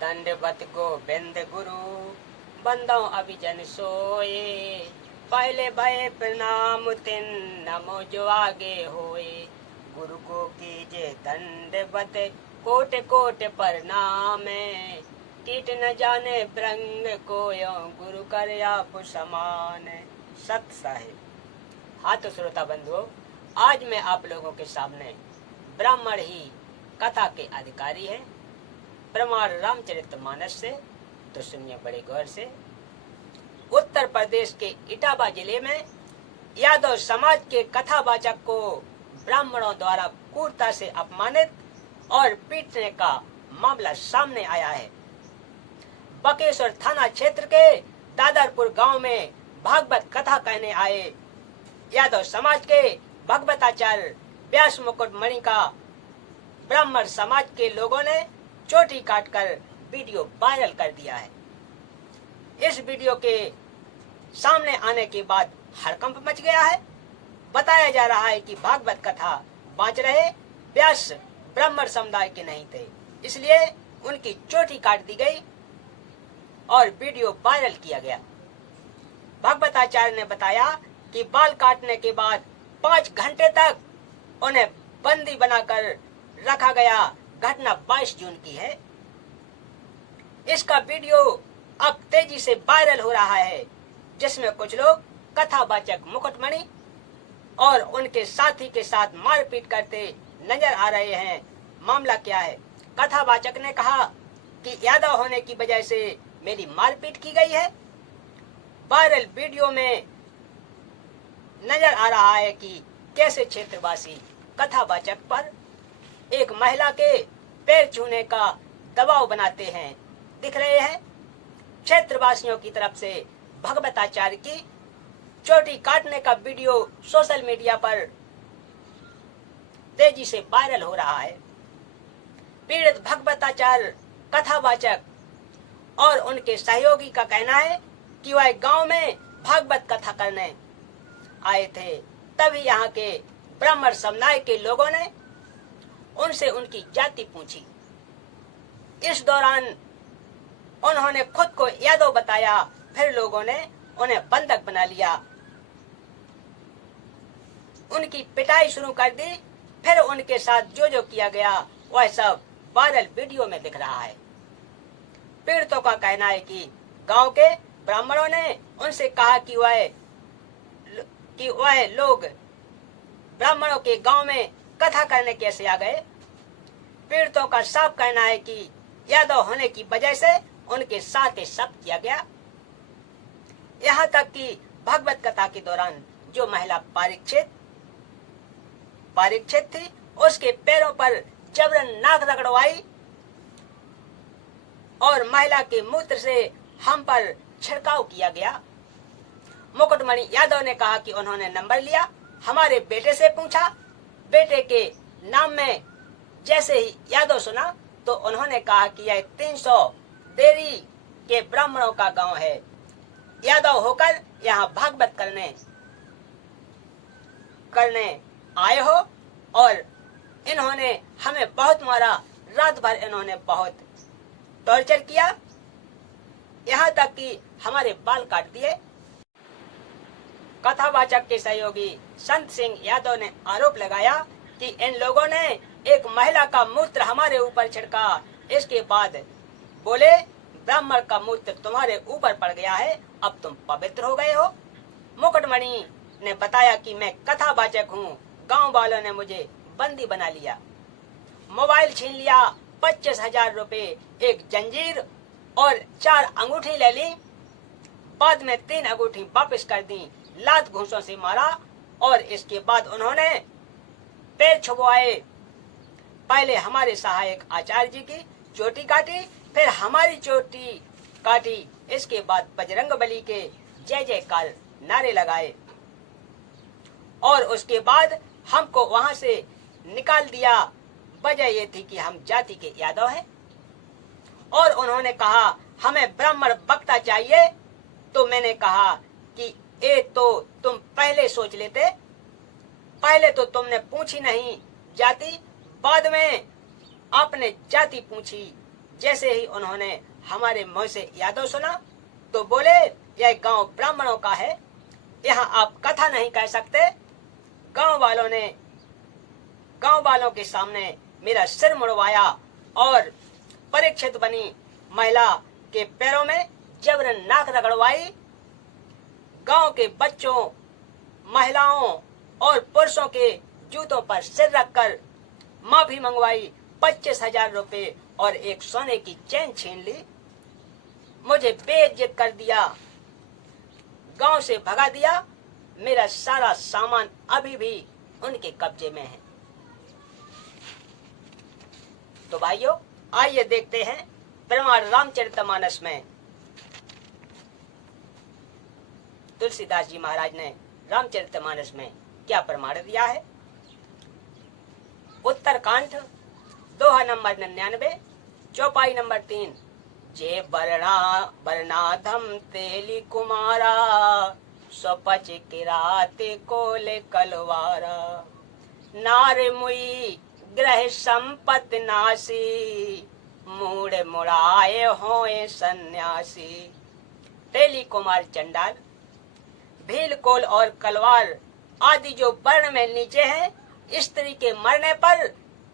दंडवत गोविंद गुरु बंदो अभिजन सोए। पहले भय प्रणाम तिन नमो जो आगे होए। गुरु को कीजे दंडवत कोट कोट प्रणाम। कीट न जाने ब्रंग को यो गुरु कर आप समान। सत साहिब। हाँ तो श्रोता बंधुओं, आज मैं आप लोगों के सामने ब्राह्मण ही कथा के अधिकारी है प्रमाण रामचरितमानस से। तो सुनिए बड़े गौर से। उत्तर प्रदेश के इटावा जिले में यादव समाज के कथावाचक को ब्राह्मणों द्वारा क्रूरता से अपमानित और पीटने का मामला सामने आया है। बकेश्वर थाना क्षेत्र के दादरपुर गांव में भागवत कथा कहने आए यादव समाज के भगवताचार्य व्यास मुकुट मणि का ब्राह्मण समाज के लोगों ने चोटी काटकर वीडियो वायरल कर दिया है। इस वीडियो के सामने आने के बाद हड़कंप मच गया है। बताया जा रहा है कि भागवत कथा बांच रहे व्यास ब्राह्मण समुदाय के नहीं थे, इसलिए उनकी चोटी काट दी गई और वीडियो वायरल किया गया। भगवताचार्य ने बताया कि बाल काटने के बाद 5 घंटे तक उन्हें बंदी बनाकर रखा गया। घटना 22 जून की है। इसका वीडियो अब तेजी से वायरल हो रहा है, जिसमें कुछ लोग कथावाचक मुकुटमणि और उनके साथी के साथ मारपीट करते नजर आ रहे हैं। मामला क्या है? कथावाचक ने कहा कि यादव होने की वजह से मेरी मारपीट की गई है। वायरल वीडियो में नजर आ रहा है कि कैसे क्षेत्रवासी कथावाचक पर एक महिला के पैर छूने का दबाव बनाते हैं। दिख रहे हैं क्षेत्रवासियों की तरफ से भगवताचार्य की चोटी काटने का वीडियो सोशल मीडिया पर तेजी से वायरल हो रहा है। पीड़ित भगवताचार्य कथावाचक और उनके सहयोगी का कहना है कि वह गांव में भागवत कथा करने आए थे, तभी यहाँ के ब्राह्मण समुदाय के लोगों ने उनसे उनकी जाति पूछी। इस दौरान उन्होंने खुद को यादव बताया, फिर लोगों ने उन्हें बंधक बना लिया, उनकी पिटाई शुरू कर दी। फिर उनके साथ जो जो किया गया वह सब वायरल वीडियो में दिख रहा है। पीड़ितों का कहना है कि गांव के ब्राह्मणों ने उनसे कहा कि वह लोग ब्राह्मणों के गांव में कथा करने कैसे आ गए। पीड़ितों का साफ कहना है कि यादव होने की वजह से उनके साथ सब किया गया। यहाँ तक कि भागवत कथा के दौरान जो महिला परीक्षित थी, उसके पैरों पर जबरन नाक रगड़वाई और महिला के मूत्र से हम पर छिड़काव किया गया। मुकुटमणि यादव ने कहा कि उन्होंने नंबर लिया, हमारे बेटे से पूछा। बेटे के नाम में जैसे ही यादव सुना तो उन्होंने कहा कि यह 300 देरी के ब्राह्मणों का गांव है। यादव होकर यहाँ भागवत करने आए हो और इन्होंने हमें बहुत मारा। रात भर इन्होंने बहुत टॉर्चर किया, यहाँ तक कि हमारे बाल काट दिए। कथावाचक के सहयोगी संत सिंह यादव ने आरोप लगाया कि इन लोगों ने एक महिला का मूत्र हमारे ऊपर छिड़का। इसके बाद बोले, ब्राह्मण का मूत्र तुम्हारे ऊपर पड़ गया है, अब तुम पवित्र हो गए हो। मुकुटमणि ने बताया कि मैं कथावाचक हूँ, गांव वालों ने मुझे बंदी बना लिया, मोबाइल छीन लिया, 25,000 रुपए, एक जंजीर और 4 अंगूठी ले ली। बाद में 3 अंगूठी वापस कर दी, लात घूंसों से मारा और इसके बाद उन्होंने पैर छुपवाए। पहले हमारे सहायक आचार्य जी की चोटी काटी, फिर हमारी चोटी काटी। इसके बाद बजरंगबली के जय जयकार नारे लगाए और उसके बाद हमको वहां से निकाल दिया। वजह ये थी कि हम जाति के यादव हैं और उन्होंने कहा हमें ब्राह्मण वक्ता चाहिए। तो मैंने कहा कि ये तो तुम पहले सोच लेते, पहले तो तुमने पूछी नहीं जाति, बाद में आपने जाति पूछी। जैसे ही उन्होंने हमारे मुंह से यादव सुना तो बोले, यह गांव ब्राह्मणों का है, यहाँ आप कथा नहीं कह सकते। गांव वालों के सामने मेरा सिर मुड़वाया और परीक्षित बनी महिला के पैरों में जबरन नाक रगड़वाई। गांव के बच्चों, महिलाओं और पुरुषों के जूतों पर सिर रखकर माफी मंगवाई। 25,000 रुपए और एक सोने की चेन छीन ली। मुझे बेइज्जत कर दिया, गांव से भगा दिया। मेरा सारा सामान अभी भी उनके कब्जे में है। तो भाइयों, आइए देखते हैं प्रमाण रामचरितमानस में तुलसीदास जी महाराज ने रामचरितमानस में क्या प्रमाण दिया है। उत्तरकांड दोहा नंबर 99, चौपाई नंबर 3। जे बरनाधम तेली कुमारा, स्वपच किराते कोले कलवारा। नार मुई ग्रह संपत नासी, मूड मुड़ाए होए सन्यासी। तेली कुमार चंडाल, भील कोल और कलवार आदि जो वर्ण में नीचे हैं, स्त्री के मरने पर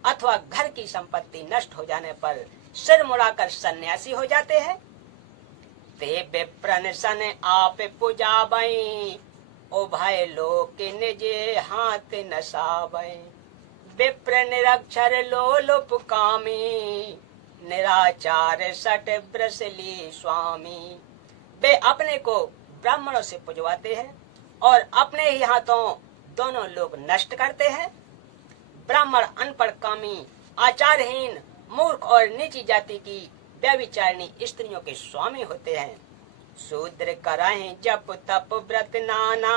अथवा घर की संपत्ति नष्ट हो जाने पर सिर मुड़ाकर सन्यासी हो जाते हैं। ते विप्रन सन आप पुजाबई, ओ भय लोक निजे हाथ नसाबई। विप्र निरक्षर लोलुप कामी, निराचार सट ब्रसली स्वामी। वे अपने को ब्राह्मणों से पुजवाते हैं और अपने ही हाथों दोनों लोग नष्ट करते हैं। ब्राह्मण अनपढ़, कामी, आचारहीन, मूर्ख और नीची जाति की व्यभिचारिणी स्त्रियों के स्वामी होते हैं। शूद्र कराएं जप तप व्रत नाना,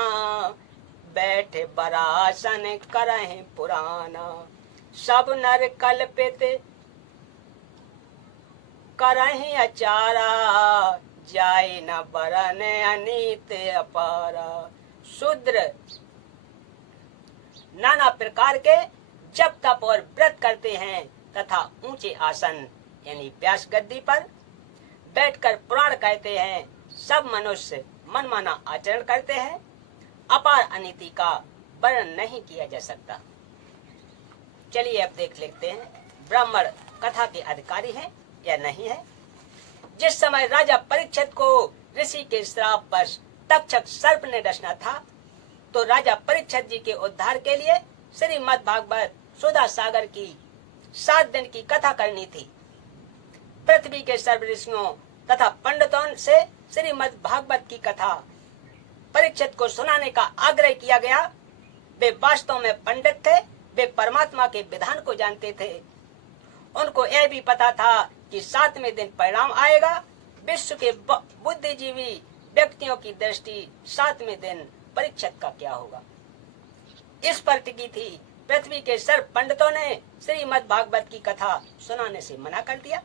बैठे बरासन कराएं पुराना। सब नर कल्पित कराएं अचारा, जाए न बरन अनीत अपारा। शूद्र नाना प्रकार के जप तप और व्रत करते हैं तथा ऊंचे आसन यानी व्यास गद्दी पर बैठकर पुराण कहते हैं। सब मनुष्य मनमाना आचरण करते हैं। अपार अनीति का वर्णन नहीं किया जा सकता। चलिए अब देख लेते हैं ब्राह्मण कथा के अधिकारी हैं या नहीं है। जिस समय राजा परीक्षित को ऋषि के श्राप पर तक्षक सर्प ने डसना था, तो राजा परीक्षित जी के उद्धार के लिए श्रीमद् भागवत सुधा सागर की 7 दिन की कथा करनी थी। पृथ्वी के सर्व ऋषियों तथा पंडितों से श्रीमद् भागवत की कथा परीक्षित को सुनाने का आग्रह किया गया। वे वास्तव में पंडित थे, वे परमात्मा के विधान को जानते थे। उनको यह भी पता था कि 7वें दिन परिणाम आएगा। विश्व के बुद्धिजीवी व्यक्तियों की दृष्टि 7वें दिन परीक्षित का क्या होगा, इस पर टिकी थी। पृथ्वी के सर्व पंडितों ने श्रीमद् भागवत की कथा सुनाने से मना कर दिया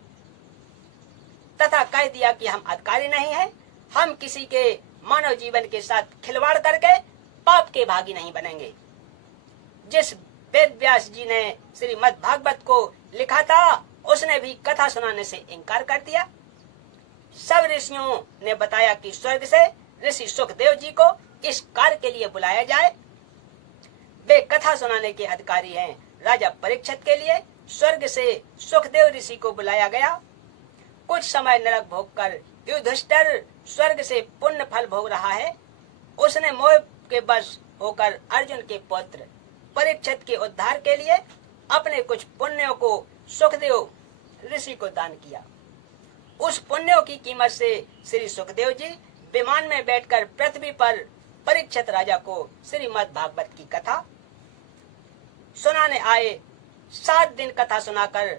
तथा कह दिया कि हम अधिकारी नहीं हैं, हम किसी के मानव जीवन के साथ खिलवाड़ करके पाप के भागी नहीं बनेंगे। जिस वेद व्यास जी ने श्रीमद् भागवत को लिखा था, उसने भी कथा सुनाने से इनकार कर दिया। सब ऋषियों ने बताया कि स्वर्ग से ऋषि सुखदेव जी को इस कार्य के लिए बुलाया जाए। वे कथा सुनाने के अधिकारी हैं। राजा परीक्षित के लिए स्वर्ग से सुखदेव ऋषि को बुलाया गया। कुछ समय नरक भोग कर युधिष्ठिर स्वर्ग से पुण्य फल भोग रहा है। उसने मोह के बस होकर अर्जुन के पुत्र परीक्षित के उद्धार के लिए अपने कुछ पुण्यों को सुखदेव ऋषि को दान किया। उस पुण्यों की कीमत से श्री सुखदेव जी विमान में बैठकर पृथ्वी पर परीक्षित राजा को श्रीमद् भागवत की कथा सुनाने आए। 7 दिन कथा सुनाकर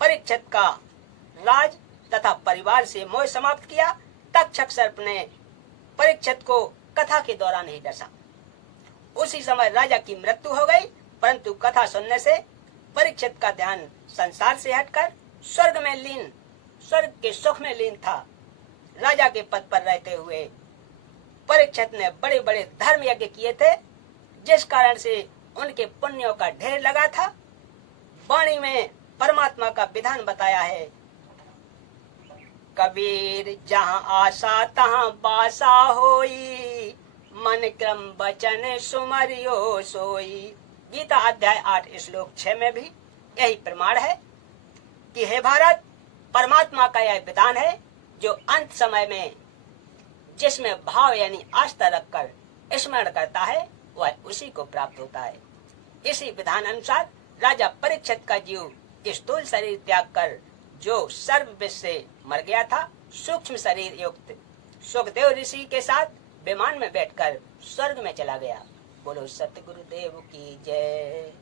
परीक्षित का राज तथा परिवार से मोह समाप्त किया। तक्षक सर्प ने परीक्षित को कथा के दौरान ही डसा। उसी समय राजा की मृत्यु हो गई, परंतु कथा सुनने से परीक्षित का ध्यान संसार से हटकर स्वर्ग के सुख में लीन था। राजा के पद पर रहते हुए परीक्षित ने बड़े बड़े धर्म यज्ञ किए थे, जिस कारण से उनके पुण्यों का ढेर लगा था। वाणी में परमात्मा का विधान बताया है। कबीर जहाँ आशा तहाँ बासा होई, मन क्रम वचन सुमरियो सोई। गीता अध्याय 8 श्लोक 6 में भी यही प्रमाण है कि हे भारत, परमात्मा का यह विधान है जो अंत समय में जिसमें भाव यानी आस्था रखकर स्मरण करता है वह उसी को प्राप्त होता है। इसी विधान अनुसार राजा परीक्षित का जीव स्थूल शरीर त्याग कर जो सर्व विष से मर गया था, सूक्ष्म शरीर युक्त सुखदेव ऋषि के साथ विमान में बैठकर स्वर्ग में चला गया। बोलो सतगुरुदेव की जय।